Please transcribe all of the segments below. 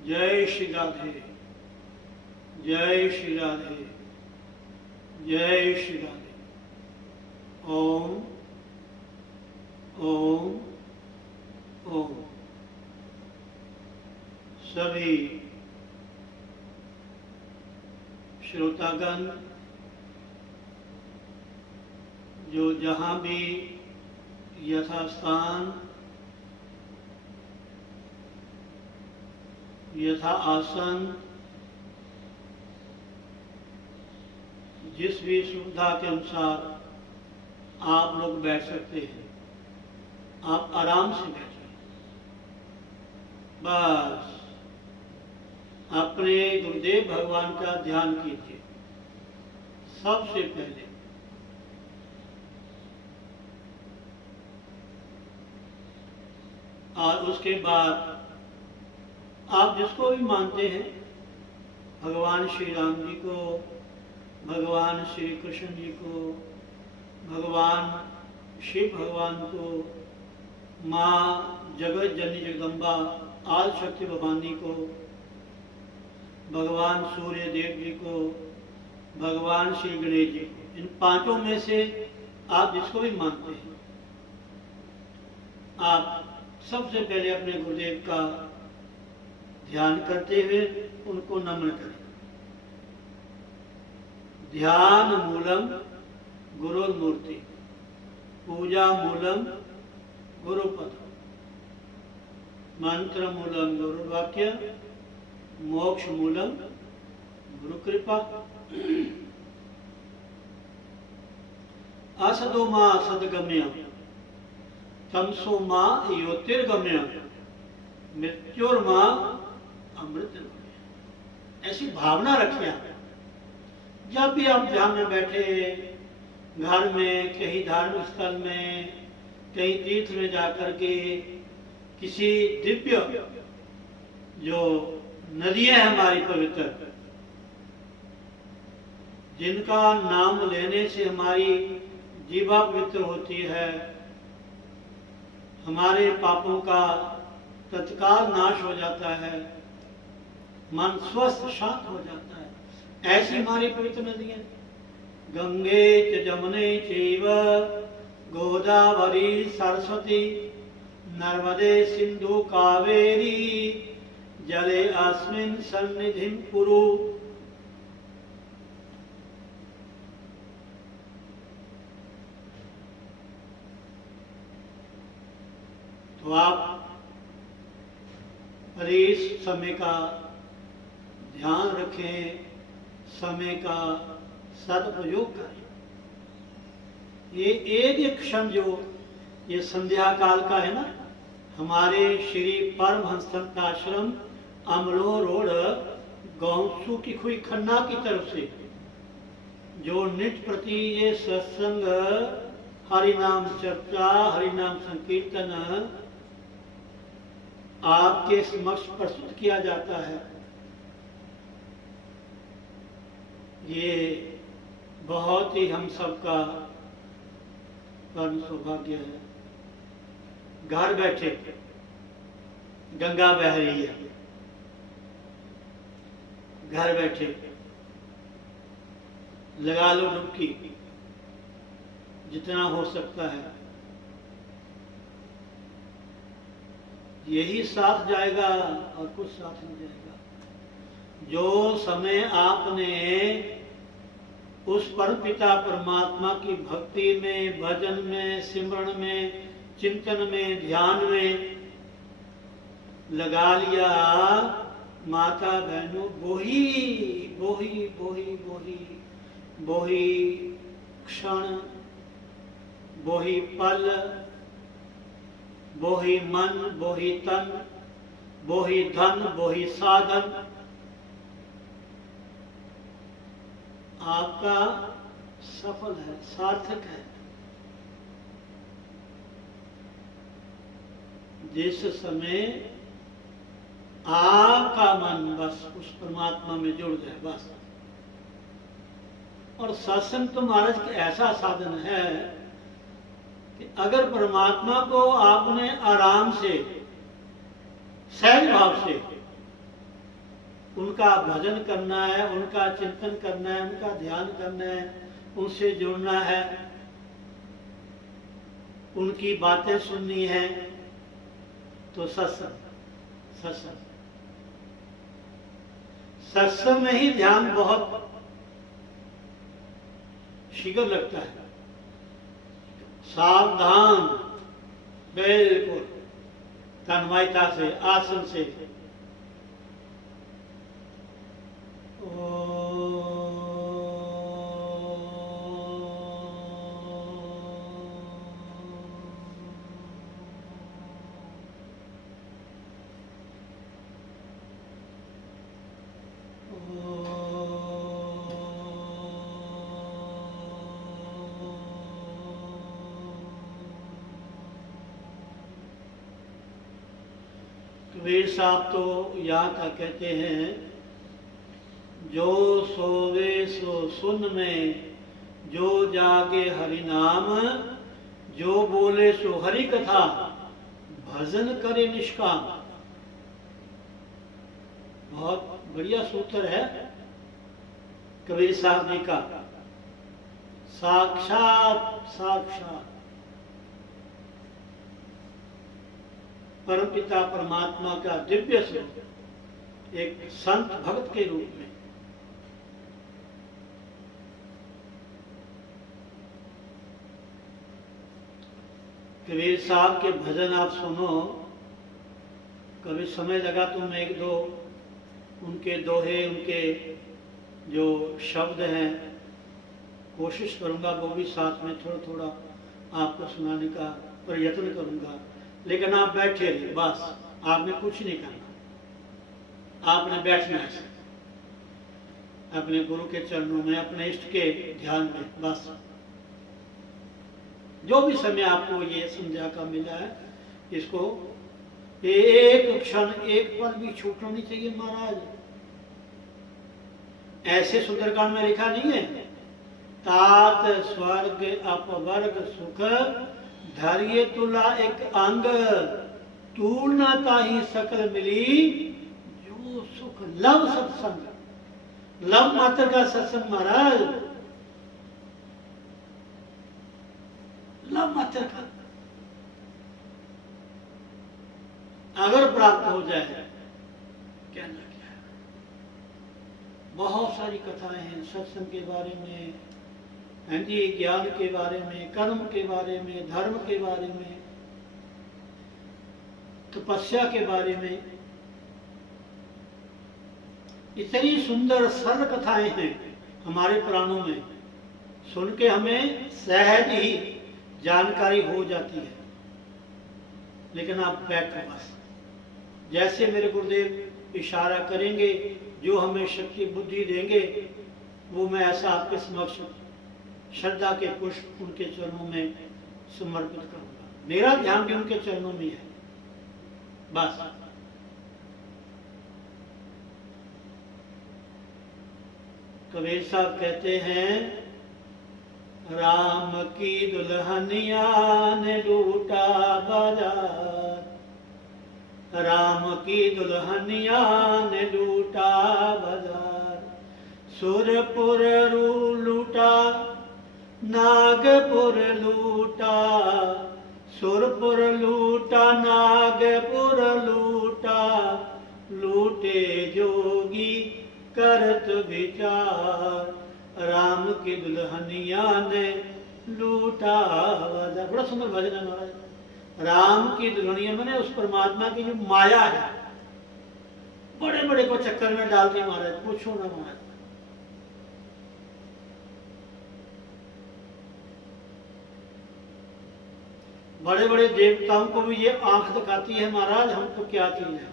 जय श्री राधे, जय श्री राधे, जय श्री राधे। ओम ओम ओम। सभी श्रोतागण जो जहाँ भी यथास्थान यथा आसन जिस भी सुविधा के अनुसार आप लोग बैठ सकते हैं, आप आराम से बैठिए। बस अपने गुरुदेव भगवान का ध्यान कीजिए सबसे पहले। और उसके बाद आप जिसको भी मानते हैं, भगवान श्री राम जी को, भगवान श्री कृष्ण जी को, भगवान शिव भगवान को, माँ जगत जननी जगदम्बा आदि शक्ति भवानी को, भगवान सूर्य देव जी को, भगवान श्री गणेश जी को, इन पांचों में से आप जिसको भी मानते हैं, आप सबसे पहले अपने गुरुदेव का ध्यान करते हुए उनको नमन करें। ध्यान मूलम गुरु मूर्ति, पूजा मूलम गुरुपद, मंत्र मूलम गुरु वाक्य, मोक्ष मूलम गुरु कृपा। असदो मां सदगम्य, तमसो मां ज्योतिर्गम्य, मृत्युर्मां अमृत। ऐसी भावना रखिए आप। जब भी आप ध्यान में बैठे, घर में, कहीं धार्मिक स्थल में, कहीं तीर्थ में जाकर के, किसी दिव्य जो नदियां हैं हमारी पवित्र, जिनका नाम लेने से हमारी जीवा पवित्र होती है, हमारे पापों का तत्काल नाश हो जाता है, मन स्वस्थ शांत हो जाता है। ऐसी हमारी पवित्र नदियां गंगे च जमुने चैव गोदावरी सरस्वती नर्मदे सिंधु कावेरी जले अस्मिन् सन्निधिं कुरु। तो आप इस समय का ध्यान रखें, समय का सदुपयोग करें। ये एक क्षण जो ये संध्या काल का है ना, हमारे श्री परमहंस संत आश्रम अमलो रोड गौसू की खुई खन्ना की तरफ से जो नित्य प्रति ये सत्संग, हरिनाम चर्चा, हरिनाम संकीर्तन आपके समक्ष प्रस्तुत किया जाता है, ये बहुत ही हम सबका परम सौभाग्य है। घर बैठे गंगा बह रही है, घर बैठे लगा लो डुबकी जितना हो सकता है। यही साथ जाएगा और कुछ साथ नहीं जाएगा। जो समय आपने उस परम पिता परमात्मा की भक्ति में, भजन में, सिमरण में, चिंतन में, ध्यान में लगा लिया, माता बहनों, वही वही वही वही वही क्षण, वही पल, वही मन, वही तन, वही धन, वही साधन आपका सफल है, सार्थक है। जिस समय आपका मन बस उस परमात्मा में जुड़ जाए बस। और सत्संग तो महाराज का ऐसा साधन है कि अगर परमात्मा को आपने आराम से, सहज भाव से उनका भजन करना है, उनका चिंतन करना है, उनका ध्यान करना है, उनसे जुड़ना है, उनकी बातें सुननी है, तो सत्संग में ही ध्यान बहुत शीघ्र लगता है। सावधान, बिल्कुल तन्मयता से, आसन से कबीर साहब तो यहाँ तक कहते हैं, जो सोवे सो सुन में, जो जागे हरि नाम, जो बोले सो हरि कथा, भजन करे निष्काम। बहुत बढ़िया सूत्र है कबीर साहब जी का। साक्षात परमपिता परमात्मा का दिव्य स्वरूप एक संत भक्त के रूप में। कबीर साहब के भजन आप सुनो, कभी समय लगा तो मैं एक दो उनके दोहे, उनके जो शब्द हैं, कोशिश करूंगा वो भी साथ में थोड़ा थोड़ा आपको सुनाने का प्रयत्न करूंगा। लेकिन आप बैठे रहिए, बस आपने कुछ नहीं करना, आपने बैठना है अपने गुरु के चरणों में, अपने इष्ट के ध्यान में। बस जो भी समय आपको ये संध्या का मिला है, इसको एक क्षण, एक पल भी छूटना नहीं चाहिए महाराज। ऐसे सुंदरकांड में लिखा नहीं है, तात स्वर्ग अपवर्ग सुख, धैर्य तुला एक अंग, तूल न ताही सकल मिली, जो सुख लव सत्संग। लव मात्र का सत्संग महाराज, लव मात्र का अगर प्राप्त हो जाए, क्या ना क्या। बहुत सारी कथाएं हैं सत्संग के बारे में, जी, ज्ञान के बारे में, कर्म के बारे में, धर्म के बारे में, तपस्या के बारे में। इतनी सुंदर सरल कथाएं हैं हमारे पुराणों में, सुन के हमें सहज ही जानकारी हो जाती है। लेकिन आप बैठो बस, जैसे मेरे गुरुदेव इशारा करेंगे, जो हमें शक्ति बुद्धि देंगे, वो मैं ऐसा आपके समक्ष श्रद्धा के पुष्प उनके चरणों में समर्पित करूंगा। मेरा ध्यान भी उनके चरणों में है। बस कबीर साहब कहते हैं, राम की दुल्हनिया ने लूटा बाजार, राम की दुल्हनिया ने लूटा बाजार, सुरपुर लूटा नागपुर लूटा, सुरपुर लूटा नागपुर लूटा, लूटे जोगी करत विचार, राम की दुल्हनिया ने लूटा। बड़ा सुंदर भजन है महाराज। राम की दुल्हनिया मैंने उस परमात्मा की जो माया है, बड़े बड़े को चक्कर में डालती महाराज, पूछो ना महाराज। बड़े बड़े देवताओं को भी ये आंख दिखाती है महाराज, हमको क्या चीज है।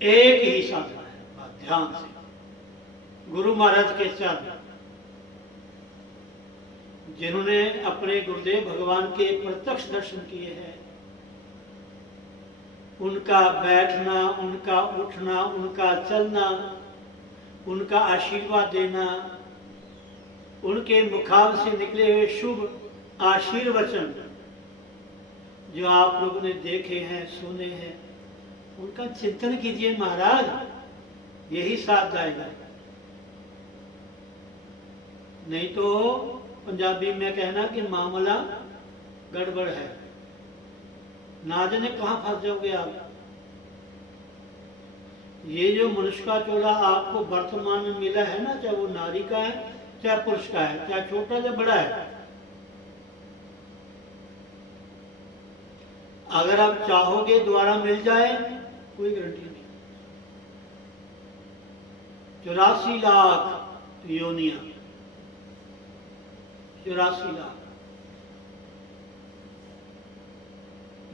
एक ही साधना है, ध्यान से गुरु महाराज के चरण, जिन्होंने अपने गुरुदेव भगवान के प्रत्यक्ष दर्शन किए हैं, उनका बैठना, उनका उठना, उनका चलना, उनका आशीर्वाद देना, उनके मुखार से निकले हुए शुभ आशीर्वचन जो आप लोगों ने देखे हैं, सुने हैं, उनका चिंतन कीजिए महाराज, यही साथ जाएगा। नहीं तो पंजाबी में कहना कि मामला गड़बड़ है, ना जाने कहां फंस जाओगे आप। ये जो मनुष्य का चोला आपको वर्तमान में मिला है ना, चाहे वो नारी का है चाहे पुरुष का है, चाहे छोटा चाहे बड़ा है, अगर आप चाहोगे दोबारा मिल जाए कोई गारंटी नहीं। 84 लाख योनियां, 84 लाख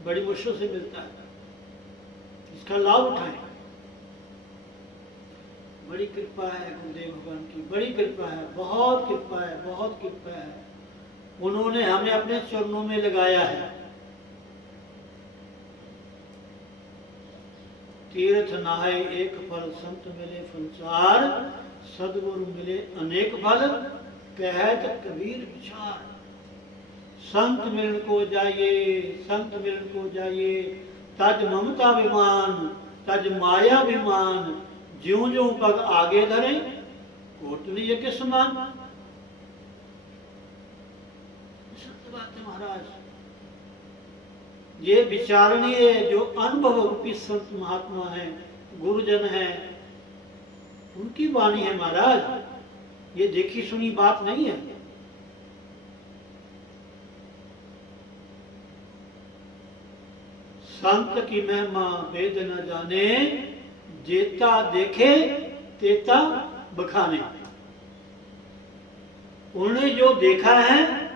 बड़ी मुश्किल से मिलता है, इसका लाभ उठाएं। बड़ी कृपा है गुरुदेव भगवान की, बड़ी कृपा है, बहुत कृपा है, बहुत कृपा है। उन्होंने हमें अपने चरणों में लगाया है। तीर्थ नहाए एक फल, संत मिले फल चार, सदगुरु मिले अनेक फल, कहत कबीर विचार। संत मिलन को जाइए, संत मिलन को जाइए, तज ममता विमान, तज माया विमान, ज्यों ज्यों पग आगे धरे कोटली यज्ञ समान। सत्य बात है महाराज, ये विचारणीय जो अनुभव रूपी संत महात्मा है, गुरुजन है, उनकी वाणी है महाराज, ये देखी सुनी बात नहीं है। संत की महिमा वेद न जाने, जेता देखे तेता बखाने। उन्होंने जो देखा है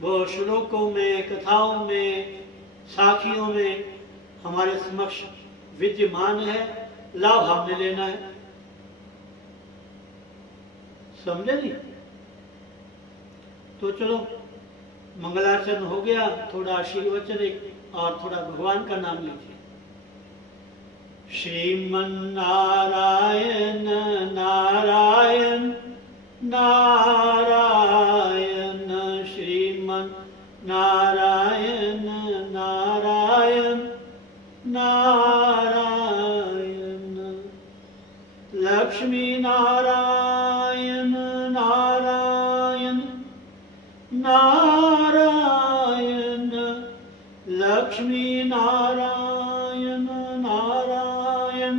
वो श्लोकों में, कथाओं में, साखियों में हमारे समक्ष विद्यमान है, लाभ हमने लेना है। समझे नहीं? तो चलो मंगलाचरण हो गया, थोड़ा आशीर्वचन एक और थोड़ा भगवान का नाम लीजिए। श्रीमन नारायण नारायण नारायण, श्रीमन नारायण नारायण नारायण, लक्ष्मी नारायण नारायण नारायण, लक्ष्मी नारायण नारायण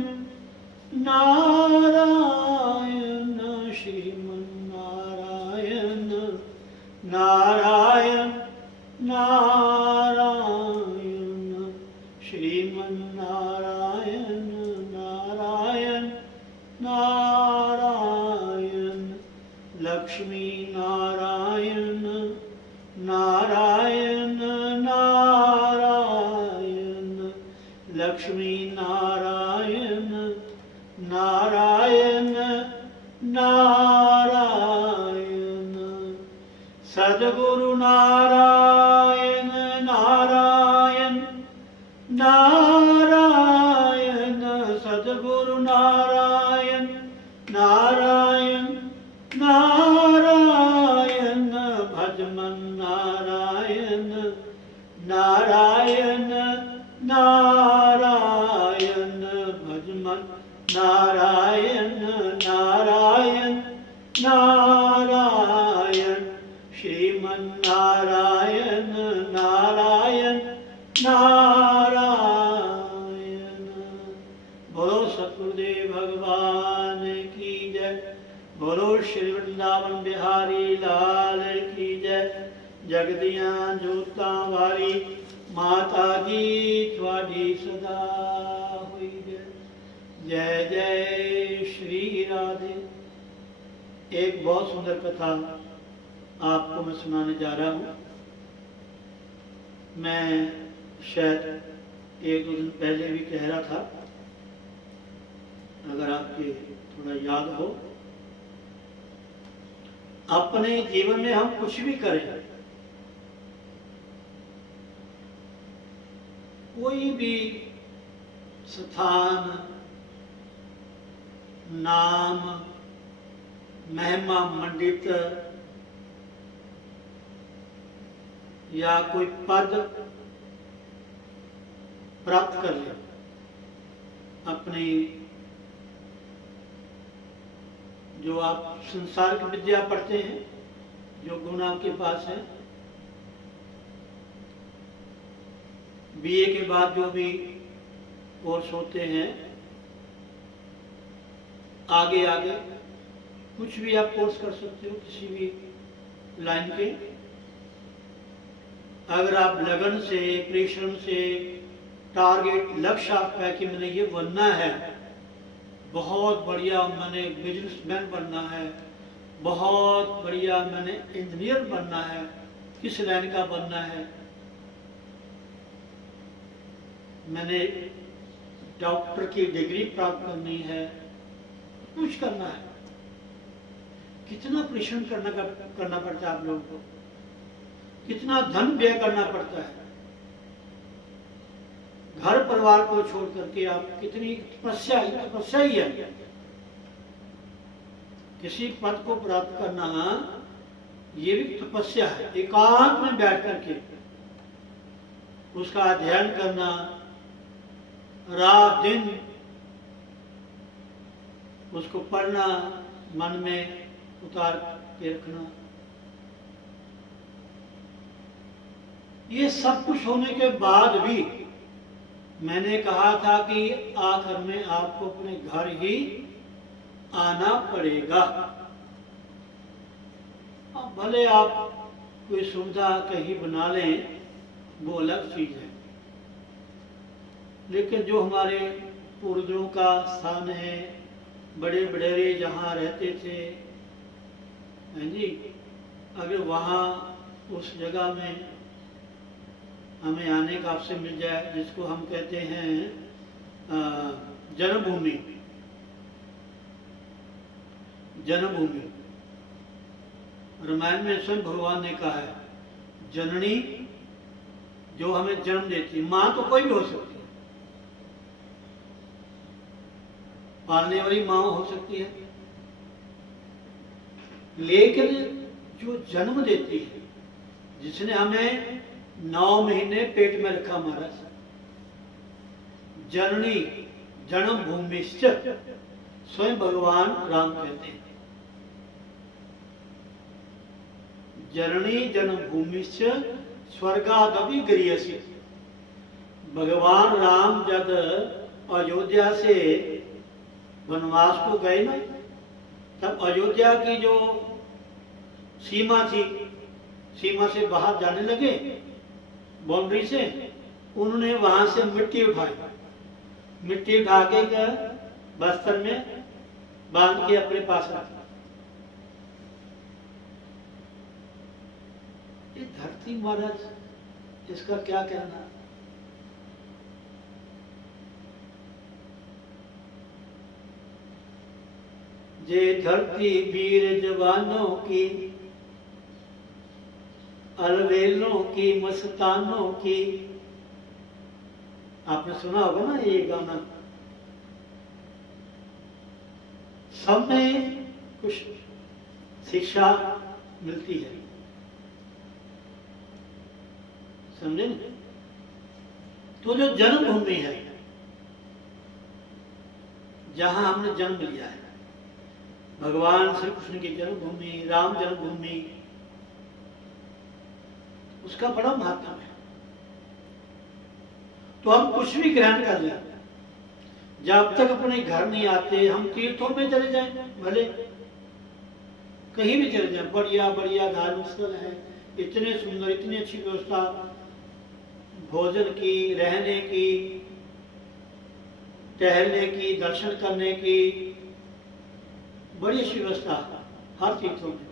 नारायण, श्रीमन नारायण नारायण नारायण, श्रीमन नारायण नारायण नारायण, लक्ष्मी नारायण नारायण नारायण, लक्ष्मी नारायण नारायण नारायण, सद्गुरु नारायण नारायण नारायण, सद्गुरु नारायण नारायण नारायण, भजमन नारायण नारायण नारायण, भजमन नारायण नारायण नारायण, श्रीमन नारायण नारायण नारायण। बोलो सतगुरुदेव भगवान की जय, बोलो श्री वृंदावन बिहारी लाल की जय। जगदियां जोतां वाली माता जी थोड़ी सदा हुई जय। जय जय श्री राधे। एक बहुत सुंदर कथा आपको मैं सुनाने जा रहा हूँ। मैं शायद एक दो दिन पहले भी कह रहा था, अगर आपके थोड़ा याद हो। अपने जीवन में हम कुछ भी करें, कोई भी स्थान, नाम, महिमा मंडित या कोई पद प्राप्त कर ले। अपनी जो आप संसार की विद्या पढ़ते हैं, जो गुण आपके पास है, बीए के बाद जो भी कोर्स होते हैं, आगे आगे कुछ भी आप कोर्स कर सकते हो किसी भी लाइन के। अगर आप लगन से, परिश्रम से, टारगेट लक्ष्य आपका है कि मैंने ये बनना है, बहुत बढ़िया मैंने बिजनेसमैन बनना है, बहुत बढ़िया मैंने इंजीनियर बनना है, किस लाइन का बनना है, मैंने डॉक्टर की डिग्री प्राप्त करनी है, कुछ करना है, कितना परिश्रम करना पड़ता है आप लोगों को, कितना धन व्यय करना पड़ता है, घर परिवार को छोड़ करके आप कितनी तपस्या ही है। किसी पद को प्राप्त करना ये भी तपस्या है। एकांत में बैठ करके उसका अध्ययन करना, रात दिन उसको पढ़ना, मन में उतार के रखना, ये सब कुछ होने के बाद भी मैंने कहा था कि आखिर में आपको अपने घर ही आना पड़ेगा। भले आप कोई सुविधा कहीं बना लें, वो अलग चीज है, लेकिन जो हमारे पूर्वजों का स्थान है, बड़े बड़ेरे जहाँ रहते थे, हैं जी, अगर वहाँ उस जगह में हमें आने का अवसर मिल जाए, जिसको हम कहते हैं जन्मभूमि, जन्मभूमि। रामायण में स्वयं भगवान ने कहा है, जननी जो हमें जन्म देती है, माँ तो कोई भी हो सकती है, पालने वाली माँ हो सकती है, लेकिन जो जन्म देती है, जिसने हमें 9 महीने पेट में रखा महाराज, जननी जन्मभूमिश्च, स्वयं भगवान राम कहते हैं, जननी जन्मभूमिश्च स्वर्गादपि गरीयसी। भगवान राम जब अयोध्या से वनवास को गए ना, तब अयोध्या की जो सीमा थी, सीमा से बाहर जाने लगे, बाउंड्री से, उन्होंने वहां से मिट्टी उठाई, मिट्टी उठा के बस्तर में बांध के अपने पास रखा। ये धरती महाराज, इसका क्या कहना। जे धरती वीर जवानों की, अलवेलों की, मस्तानों की। आपने सुना होगा ना ये गाना। सब में कुछ शिक्षा मिलती है, समझे ना। तो जो जन्मभूमि है, जहां हमने जन्म लिया है, भगवान श्री कृष्ण की जन्मभूमि, राम जन्मभूमि, उसका बड़ा महत्व है। तो हम कुछ भी ग्रहण कर लें, जब तक अपने घर नहीं आते, हम तीर्थों में चले जाएं, भले कहीं भी चले जाएं, बढ़िया बढ़िया धार्मिक स्थल है, इतने सुंदर, इतनी अच्छी व्यवस्था, भोजन की, रहने की, टहलने की, दर्शन करने की, बड़ी अच्छी व्यवस्था हर तीर्थों में,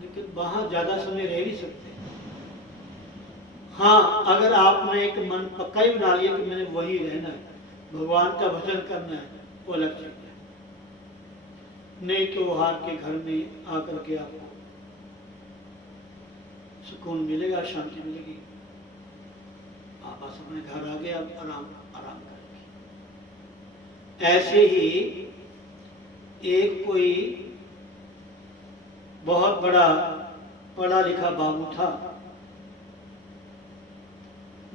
लेकिन वहां ज्यादा समय रह नहीं सकते। हाँ, अगर आपने एक मन पक्का ही बना लिया कि मैंने वही रहना है, भगवान का भजन करना है, वो अलग चीज है। नहीं तो हार के घर में आकर के आपको सुकून मिलेगा, शांति मिलेगी, आप बस अपने घर आ गए, आप आराम करेंगे। ऐसे ही एक कोई बहुत बड़ा पढ़ा लिखा बाबू था,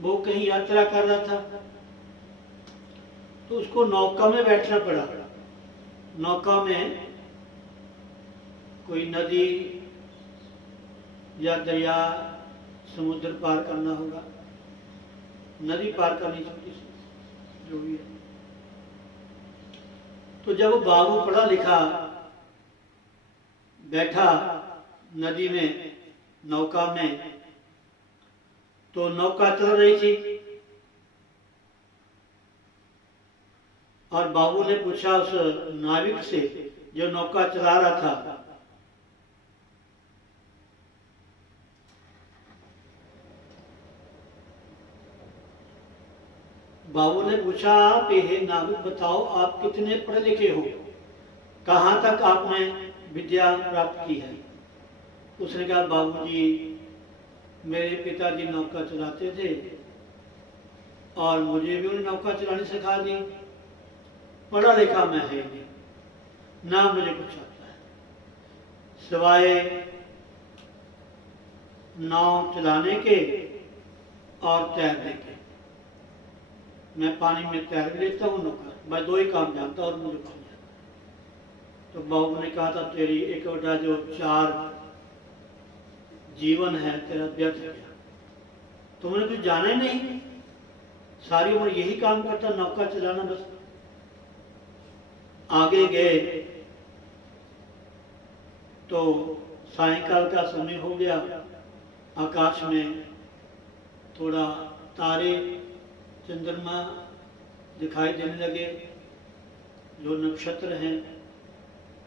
वो कहीं यात्रा कर रहा था, तो उसको नौका में बैठना पड़ा। नौका में कोई नदी या दरिया, समुद्र पार करना होगा, नदी पार करनी छोटी सी जो भी है। तो जब बाबू पढ़ा लिखा बैठा नदी में नौका में, तो नौका चल रही थी और बाबू ने पूछा उस नाविक से जो नौका चला रहा था, बाबू ने पूछा, आप हे नाविक बताओ आप कितने पढ़े लिखे हो, कहाँ तक आपने विद्या प्राप्त की है। उसने कहा, बाबूजी मेरे पिताजी नौका चलाते थे और मुझे भी उन्हें नौका चलाने सिखा दी। पढ़ा लिखा मैं है नहीं, ना मुझे कुछ आता है सिवाय नाव चलाने के और तैरने के। मैं पानी में तैर लेता हूँ, नौका, मैं दो ही काम जानता और मुझे बन जाता। तो बाबू ने कहा था, तेरी एक बटा जो 4 जीवन है तेरा व्यर्थ गया, तुमने कुछ जाना ही नहीं, सारी उम्र यही काम करता, नौका चलाना बस। आगे गए तो सायंकाल का समय हो गया, आकाश में थोड़ा तारे चंद्रमा दिखाई देने लगे, जो नक्षत्र हैं।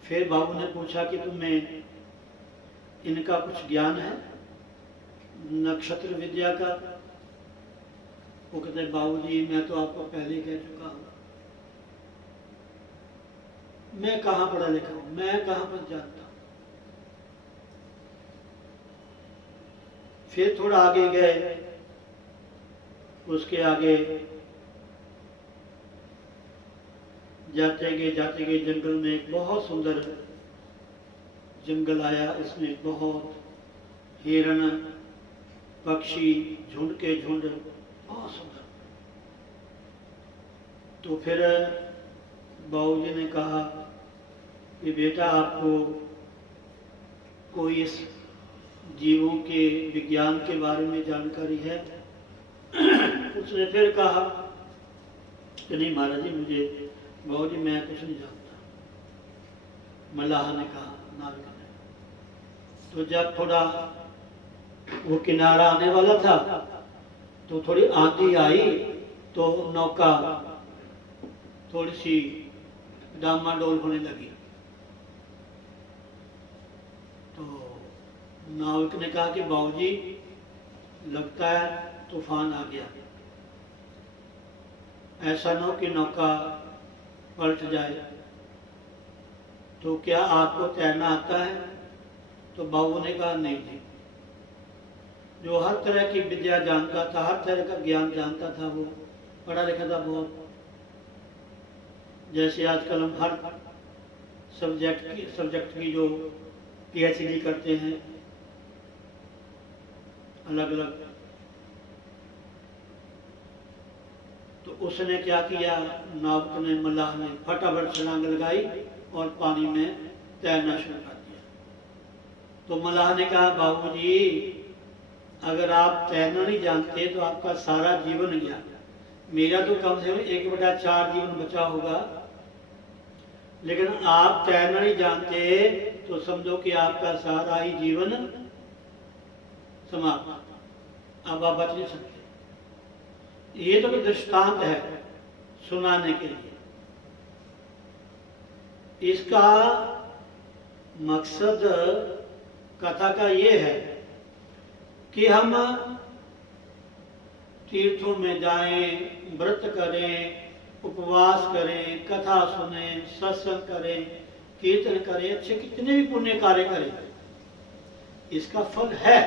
फिर बाबू ने पूछा कि तुम्हें इनका कुछ ज्ञान है, नक्षत्र विद्या का? वो कहते हैं, बाबूजी मैं तो आपको पहले ही कह चुका हूं, मैं कहाँ पढ़ा लिखा हूं, मैं कहाँ पर जानता हूं। फिर थोड़ा आगे गए, उसके आगे जाते गए जंगल में एक बहुत सुंदर जंगल आया। उसमें बहुत हिरण, पक्षी, झुंड के झुंड, बहुत सुंदर। तो फिर बाबूजी ने कहा कि बेटा आपको कोई इस जीवों के विज्ञान के बारे में जानकारी है? उसने फिर कहा कि नहीं महाराज जी, मुझे बाबूजी मैं कुछ नहीं जानता। मल्लाह ने कहा, नाविक ने। तो जब थोड़ा वो किनारा आने वाला था तो थोड़ी आंधी आई, तो नौका थोड़ी सी डामाडोल होने लगी। तो नाविक ने कहा कि बाबूजी लगता है तूफान आ गया, ऐसा न हो कि नौका पलट जाए, तो क्या आपको तैरना आता है? तो बाबू ने कहा, नहीं जी। जो हर तरह की विद्या जानता था, हर तरह का ज्ञान जानता था, वो पढ़ा लिखा था बहुत। जैसे आजकल हम हर सब्जेक्ट की जो PhD करते हैं अलग अलग, तो उसने क्या किया, नाविक ने, मल्लाह ने फटाफट छलांग लगाई और पानी में तैरना शुरू कर दिया। तो मल्लाह ने कहा, बाबूजी अगर आप तैरना नहीं जानते तो आपका सारा जीवन गया। मेरा तो कम से कम 1/4 जीवन बचा होगा, लेकिन आप तैरना नहीं जानते तो समझो कि आपका सारा ही जीवन समाप्त, अब आप बच नहीं सकते। ये तो दृष्टांत है सुनाने के लिए। इसका मकसद कथा का ये है कि हम तीर्थों में जाएं, व्रत करें, उपवास करें, कथा सुने, सत्संग करें, कीर्तन करें, अच्छे कितने भी पुण्य कार्य करें, इसका फल है।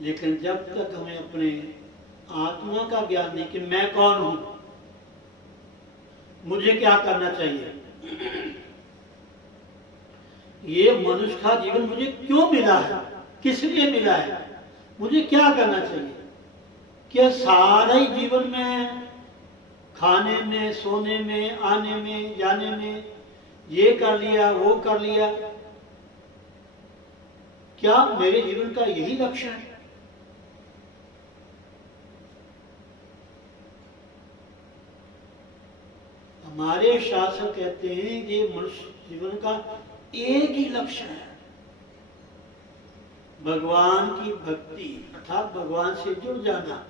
लेकिन जब तक हमें अपने आत्मा का ज्ञान नहीं कि मैं कौन हूं, मुझे क्या करना चाहिए, ये मनुष्य का जीवन मुझे क्यों मिला है, किस लिए मिला है, मुझे क्या करना चाहिए? क्या सारा ही जीवन में खाने में, सोने में, आने में, जाने में ये कर लिया, वो कर लिया, क्या मेरे जीवन का यही लक्ष्य है? हमारे शास्त्र कहते हैं कि मनुष्य जीवन का एक ही लक्ष्य है, भगवान की भक्ति, अर्थात भगवान से जुड़ जाना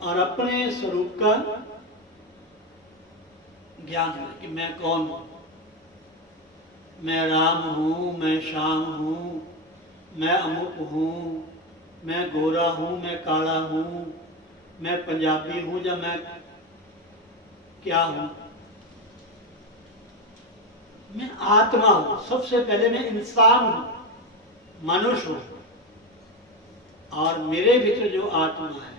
और अपने स्वरूप का ज्ञान है कि मैं कौन हूं। मैं राम हूं, मैं श्याम हूं, मैं अमुक हूं, मैं गोरा हूं, मैं काला हूं, मैं पंजाबी हूं, या मैं क्या हूं? मैं आत्मा हूं। सबसे पहले मैं इंसान हूं, मनुष्य हूं, और मेरे भीतर जो आत्मा है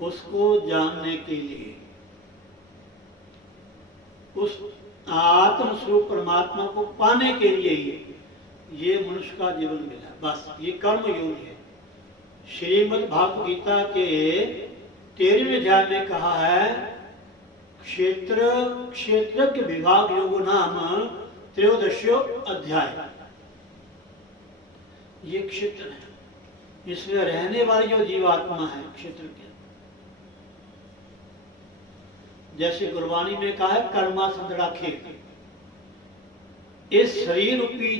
उसको जानने के लिए, उस आत्म स्वरूप परमात्मा को पाने के लिए ही ये मनुष्य का जीवन मिला। बस ये कर्म योग है। श्रीमद् भागवत गीता के 13वें अध्याय में कहा है, क्षेत्रज्ञ विभाग योग नाम 13 अध्याय। ये क्षेत्र है, इसमें रहने वाली जो जीवात्मा है क्षेत्र के, जैसे गुरबानी में कहा है कर्मा संदड़ा खेत। इस शरीर रूपी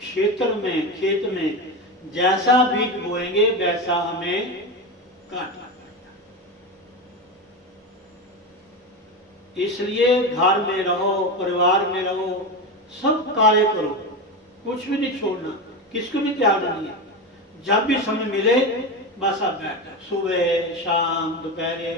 क्षेत्र में, खेत में जैसा बीज बोएंगे वैसा हमें काटना पड़ेगा। इसलिए घर में रहो, परिवार में रहो, सब कार्य करो, कुछ भी नहीं छोड़ना, किसको भी त्याग नहीं है। जब भी समय मिले बस आप बैठो, सुबह शाम दोपहरे।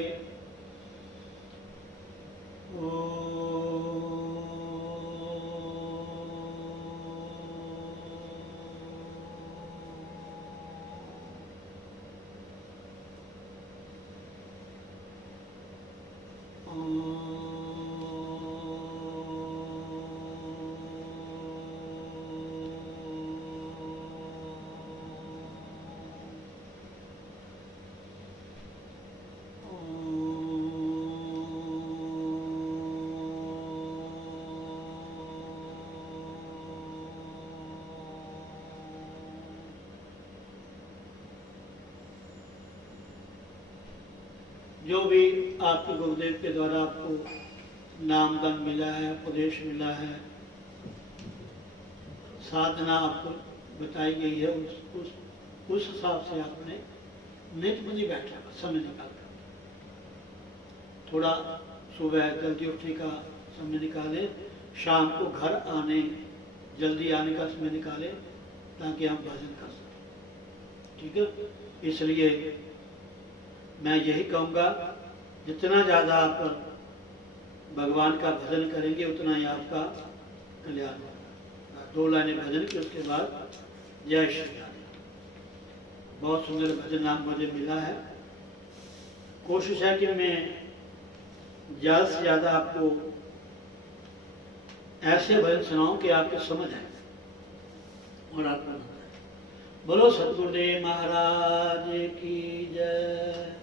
जो भी आपके गुरुदेव के द्वारा आपको नामदान मिला है, उपदेश मिला है, साधना आपको बताई गई है, उस हिसाब से आपने नित मुझे बैठा समय निकाल कर, थोड़ा सुबह जल्दी उठने का समय निकाले, शाम को घर आने जल्दी आने का समय निकाले, ताकि हम भजन कर सकें। ठीक है, इसलिए मैं यही कहूँगा, जितना ज़्यादा आप भगवान का भजन करेंगे उतना ही आपका कल्याण होगा। 2 लाइनें भजन की, उसके बाद जय श्री राम। बहुत सुंदर भजन नाम मुझे मिला है। कोशिश है कि मैं ज़्यादा से ज़्यादा आपको ऐसे भजन सुनाऊं कि आपको समझ आए और आपको बोलो सतगुरुदेव महाराज की जय।